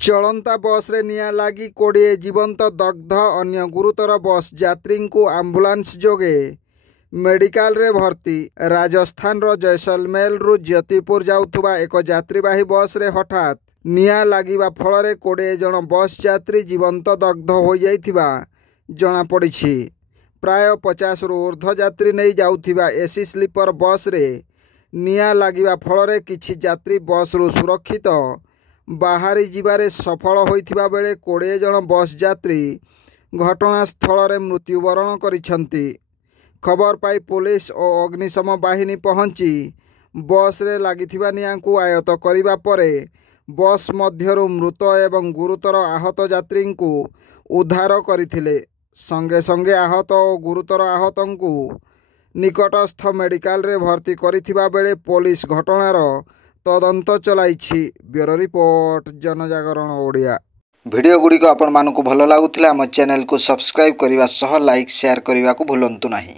चलंता बस रे निया लागी 20 जीवंत दग्ध अन्य गुरुतर बस यात्री को आंबुलांस जोगे मेडिकल रे भर्ती। राजस्थान रो जैसलमेर रु ज्योतिपुर जाउथुबा एक यात्रीवाही बस रे हठात निया लागिबा फल रे 20 जन बस यात्री जीवंत दग्ध हो जाइथिबा जना पड़िछि। प्राय 50 रु ऊर्ध्व यात्री नहीं जाउथिबा एसी स्लीपर बस रे निया लागिबा फल रे किछि यात्री बस रु सुरक्षित बाहरी जीवारे सफल होइथिबा बेले 20 जन बस यात्री घटनास्थल रे मृत्युवरण करिसंती। खबर पाई पुलिस और अग्निशम बाहिनी पहुंची बस रे लागिथिबा निया को आयत्त करिबा परे बस मध्यरु मृत एवं गुरुतर आहत यात्री को उद्धार करथिले। संगे संगे आहत और गुरुतर आहतंकु निकटस्थ मेडिकल रे भर्ती करिथिबा बेले पुलिस घटनार तदंत चलाइछि। ब्यूरो रिपोर्ट जनजागरण ओडिया। वीडियो गुड़िक आपण मानकु भल लागुथिला हम चैनल को सब्सक्राइब करिवा सह लाइक शेयर करिवा को भूलंतु नाही।